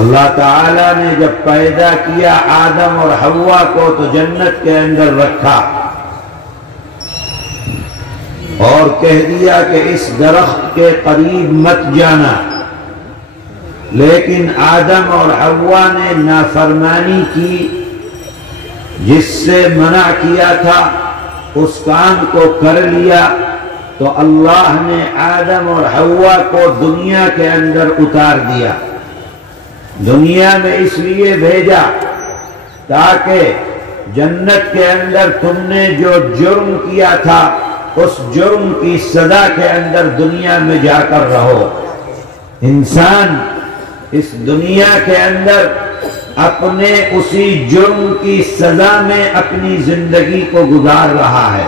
اللہ تعالیٰ نے جب پیدا کیا آدم اور حوا کو تو جنت کے اندر رکھا اور کہہ دیا کہ اس درخت کے قریب مت جانا، لیکن آدم اور حوا نے نافرمانی کی، جس سے منع کیا تھا اس کام کو کر لیا، تو اللہ نے آدم اور حوا کو دنیا کے اندر اتار دیا۔ دنیا میں اس لیے بھیجا تاکہ جنت کے اندر تم نے جو جرم کیا تھا اس جرم کی سزا کے اندر دنیا میں جا کر رہو۔ انسان اس دنیا کے اندر اپنے اسی جرم کی سزا میں اپنی زندگی کو گزار رہا ہے،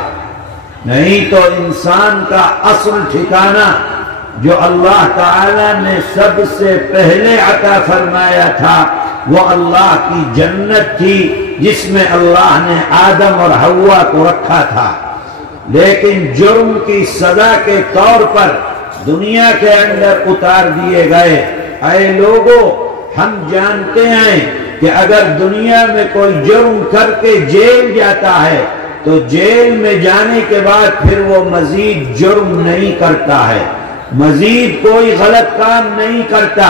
نہیں تو انسان کا اصل ٹھکانہ جو اللہ تعالیٰ نے سب سے پہلے عطا فرمایا تھا وہ اللہ کی جنت تھی، جس میں اللہ نے آدم اور حوا کو رکھا تھا، لیکن جرم کی سزا کے طور پر دنیا کے اندر اتار دیے گئے۔ اے لوگو، ہم جانتے ہیں کہ اگر دنیا میں کوئی جرم کر کے جیل جاتا ہے تو جیل میں جانے کے بعد پھر وہ مزید جرم نہیں کرتا ہے، مزید کوئی غلط کام نہیں کرتا،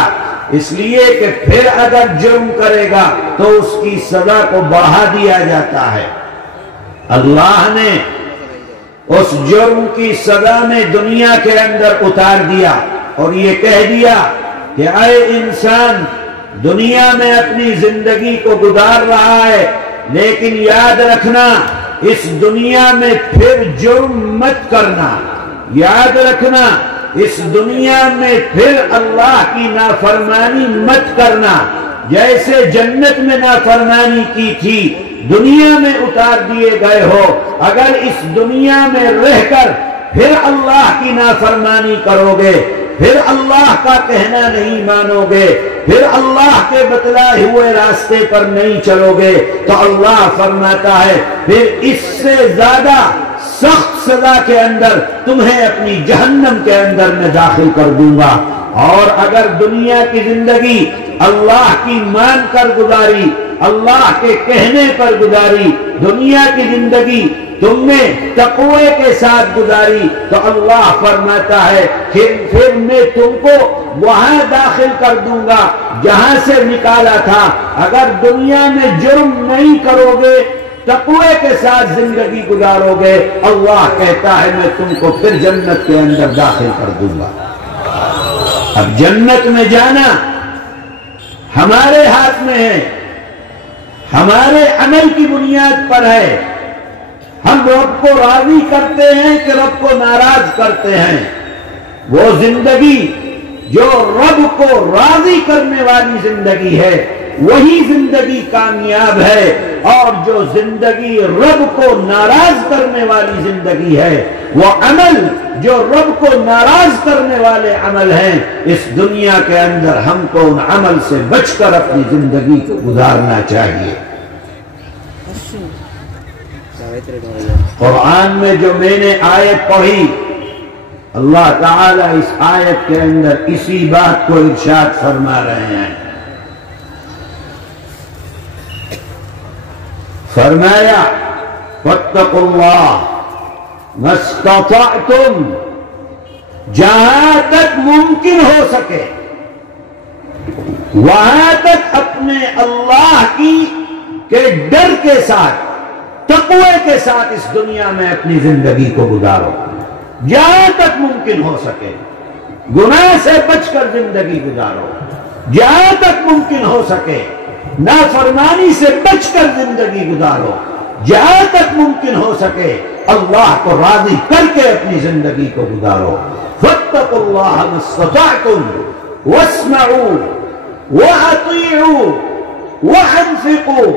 اس لیے کہ پھر اگر جرم کرے گا تو اس کی سزا کو بڑھا دیا جاتا ہے۔ اللہ نے اس جرم کی سزا میں دنیا کے اندر اتار دیا اور یہ کہہ دیا کہ اے انسان، دنیا میں اپنی زندگی کو گزار رہا ہے، لیکن یاد رکھنا اس دنیا میں پھر جرم مت کرنا، یاد رکھنا اس دنیا میں پھر اللہ کی نافرمانی مت کرنا۔ جیسے جنت میں نافرمانی کی تھی دنیا میں اتار دیے گئے ہو، اگر اس دنیا میں رہ کر پھر اللہ کی نافرمانی کرو گے، پھر اللہ کا کہنا نہیں مانو گے، پھر اللہ کے بتلائے ہوئے راستے پر نہیں چلو گے، تو اللہ فرماتا ہے پھر اس سے زیادہ سخت سزا کے اندر تمہیں اپنی جہنم کے اندر میں داخل کر دوں گا۔ اور اگر دنیا کی زندگی اللہ کی مان کر گزاری، اللہ کے کہنے پر گزاری، دنیا کی زندگی تم نے تقوی کے ساتھ گزاری، تو اللہ فرماتا ہے پھر میں تم کو وہاں داخل کر دوں گا جہاں سے نکالا تھا۔ اگر دنیا میں جرم نہیں کرو گے، تقوی کے ساتھ زندگی گزارو گے، اللہ کہتا ہے میں تم کو پھر جنت کے اندر داخل کر دوں گا۔ اب جنت میں جانا ہمارے ہاتھ میں ہے، ہمارے عمل کی بنیاد پر ہے۔ ہم رب کو راضی کرتے ہیں کہ رب کو ناراض کرتے ہیں۔ وہ زندگی جو رب کو راضی کرنے والی زندگی ہے وہی زندگی کامیاب ہے، اور جو زندگی رب کو ناراض کرنے والی زندگی ہے وہ عمل جو رب کو ناراض کرنے والے عمل ہیں، اس دنیا کے اندر ہم کو ان عمل سے بچ کر اپنی زندگی کو گزارنا چاہیے۔ قرآن میں جو میں نے آیت پڑھی، اللہ تعالیٰ اس آیت کے اندر اسی بات کو ارشاد فرما رہے ہیں۔ فرمایا واتقوا اللہ ما استطعتم، جہاں تک ممکن ہو سکے وہاں تک اپنے اللہ کی کے ڈر کے ساتھ، تقوی کے ساتھ اس دنیا میں اپنی زندگی کو گزارو، جہاں تک ممکن ہو سکے گناہ سے بچ کر زندگی گزارو، جہاں تک ممکن ہو سکے نافرمانی سے بچ کر زندگی گزارو، جہاں تک ممکن ہو سکے اللہ کو راضی کر کے اپنی زندگی کو گزارو۔ فاتقوا اللہ ما استطعتم واسمعوا واطیعوا وانفقوا۔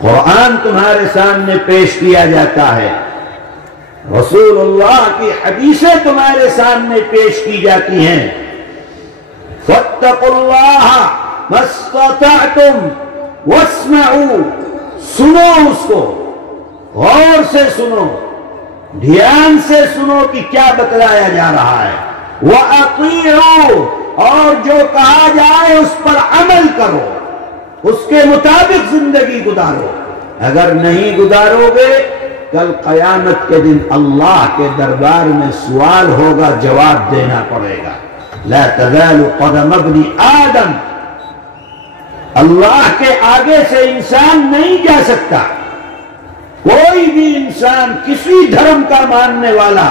قرآن تمہارے سامنے پیش کیا جاتا ہے، رسول اللہ کی حدیثیں تمہارے سامنے پیش کی جاتی ہیں۔ فاتقوا اللہ ما استطعتم واسمعوا، سنو اس کو، غور سے سنو، دھیان سے سنو کہ کیا بتلایا جا رہا ہے۔ وَأَطِيعُوا، اور جو کہا جائے اس پر عمل کرو، اس کے مطابق زندگی گزارو۔ اگر نہیں گزارو گے کل قیامت کے دن اللہ کے دربار میں سوال ہوگا، جواب دینا پڑے گا۔ لا تزال قدم ابن آدم، اللہ کے آگے سے انسان نہیں جا سکتا، کوئی بھی انسان کسی دھرم کا ماننے والا،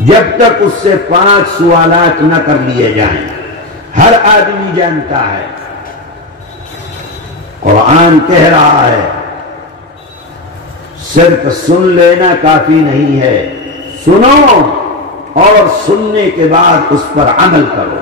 جب تک اس سے 5 سوالات نہ کر لیے جائیں۔ ہر آدمی جانتا ہے، قرآن کہہ رہا ہے صرف سن لینا کافی نہیں ہے، سنو اور سننے کے بعد اس پر عمل کرو۔